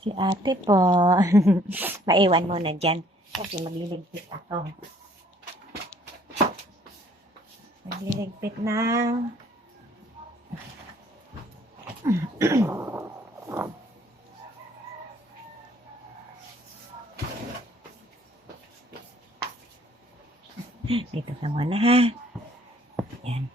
Si ate po. Maiwan mo na dyan. Kasi magliligpit ako. Magliligpit na. Dito ka muna ha. Yan.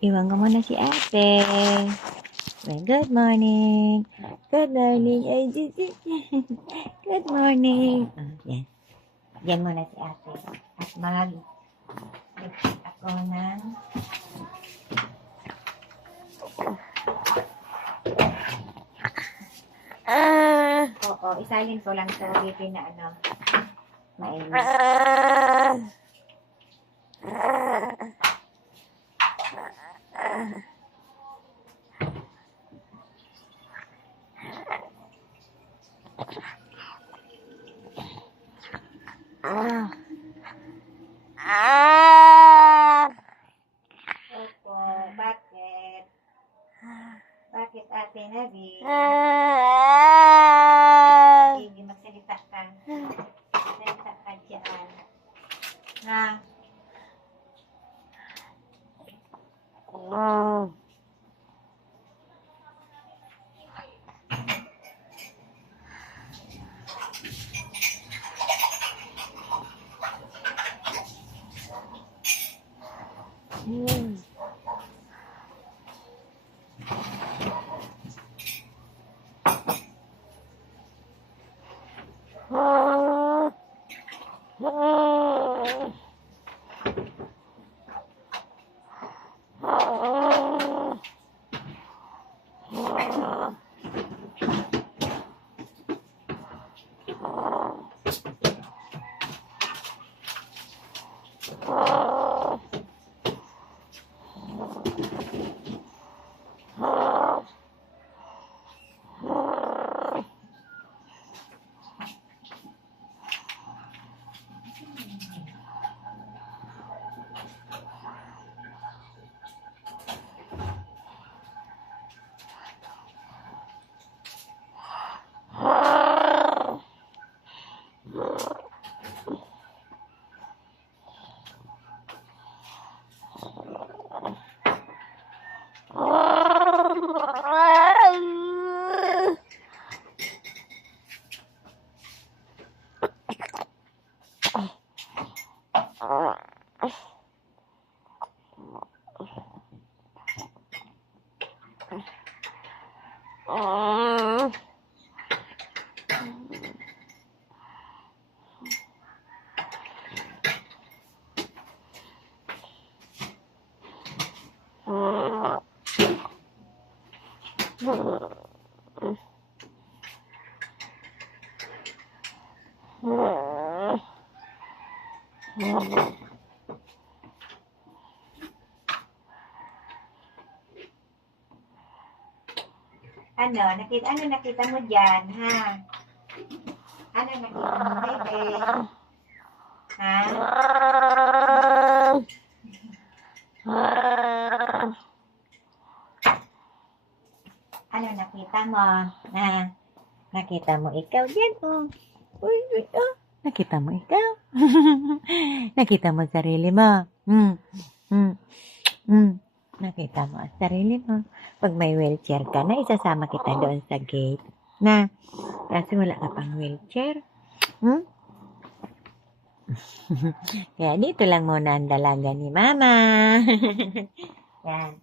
Iwan ko muna si ate. Good morning. Good morning. Ay, good morning. Yan. Yan muna si ate. At mag-ligpit ako ng oo, isalin ko lang sa bibi na ano, mainit. Opo, bakit? Bakit ate Nabi? Sige, magsalita ka. Magsalita ka dyan. Ha? Ano nakita mo dyan, ha? Ano nakita mo, bebe? Ha? Ano nakita mo? Ha? Nakita mo ikaw dyan, oh. Uy, oh. Nakita mo ikaw? Nakita mo sarili mo? Nakita mo ang sarili mo. Pag may wheelchair ka na, isasama kita doon sa gate. Na, kasi wala ka pang wheelchair. Kaya dito lang muna ang dalaga ni Mama. Yan.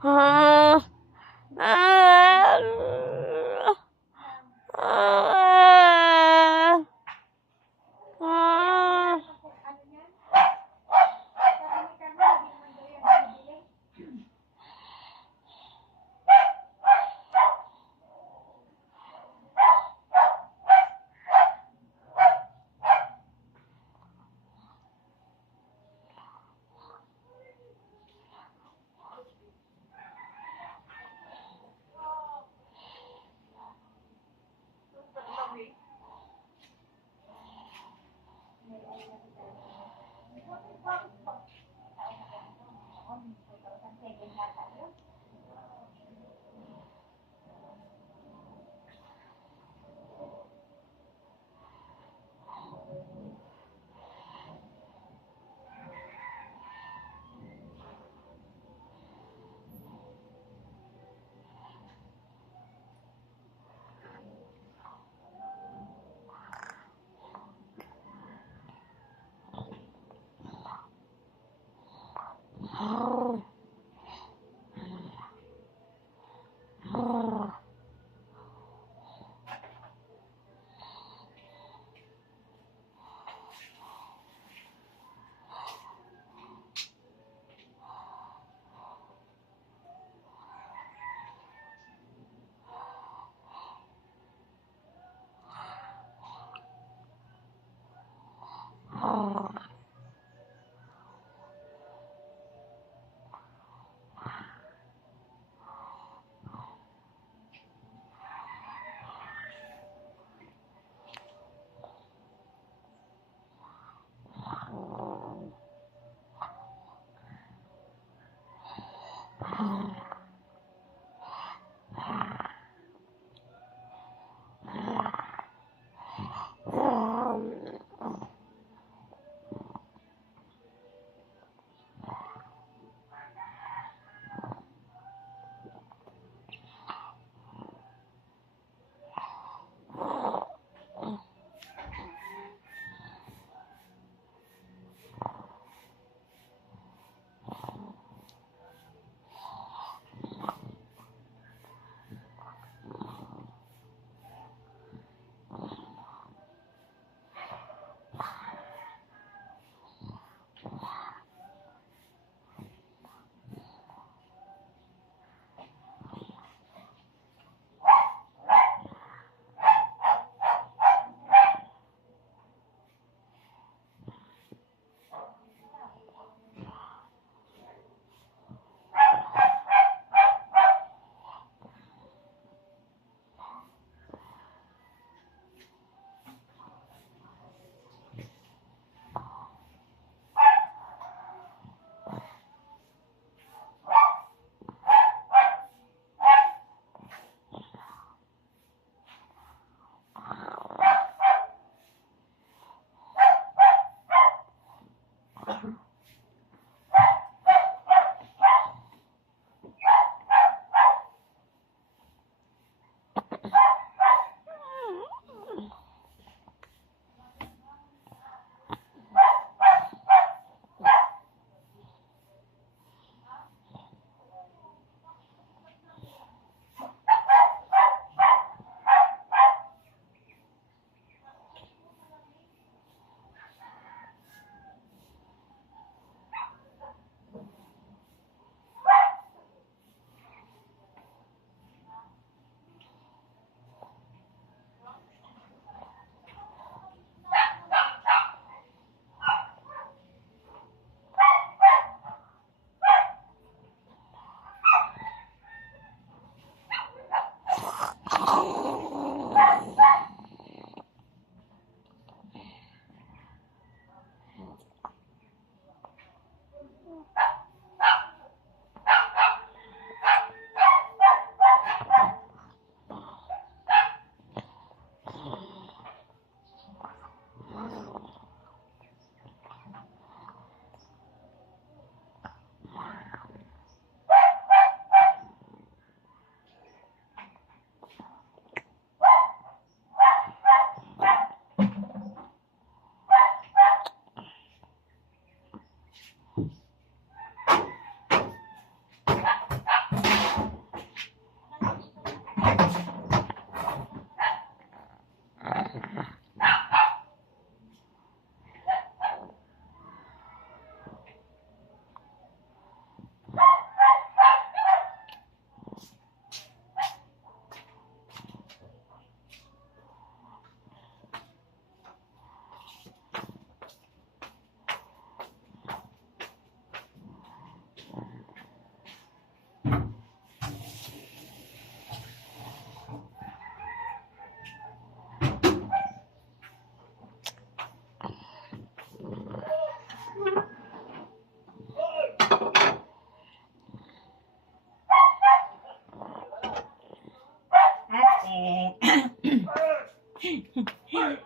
Ah, ah, ah, ah. Ate.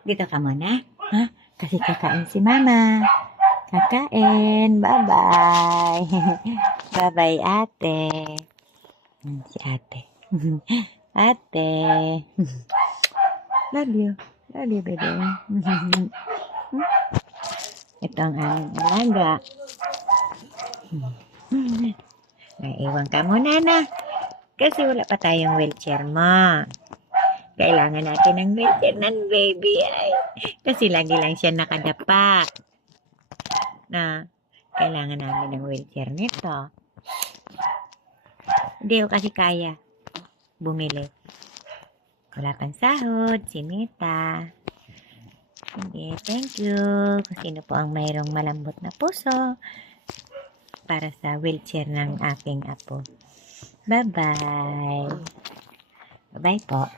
Dito ka muna. Ha? Kasi kakain si Mama. Kakain. Bye-bye. Bye-bye, ate. Si ate. Ate. Love you. Love you, baby. Ito ang aming alaga. Naiwan ka muna na. Kasi wala pa tayong wheelchair mo. Kailangan natin ng wheelchair ng baby. Ay. Kasi lagi lang siya nakadapa. Na, kailangan namin ng wheelchair nito. Hindi ko kasi kaya bumili. Wala pang sahod, si Nita. Sige, thank you. Kung sino po ang mayroong malambot na puso para sa wheelchair ng aking apo. Bye-bye. Bye-bye po.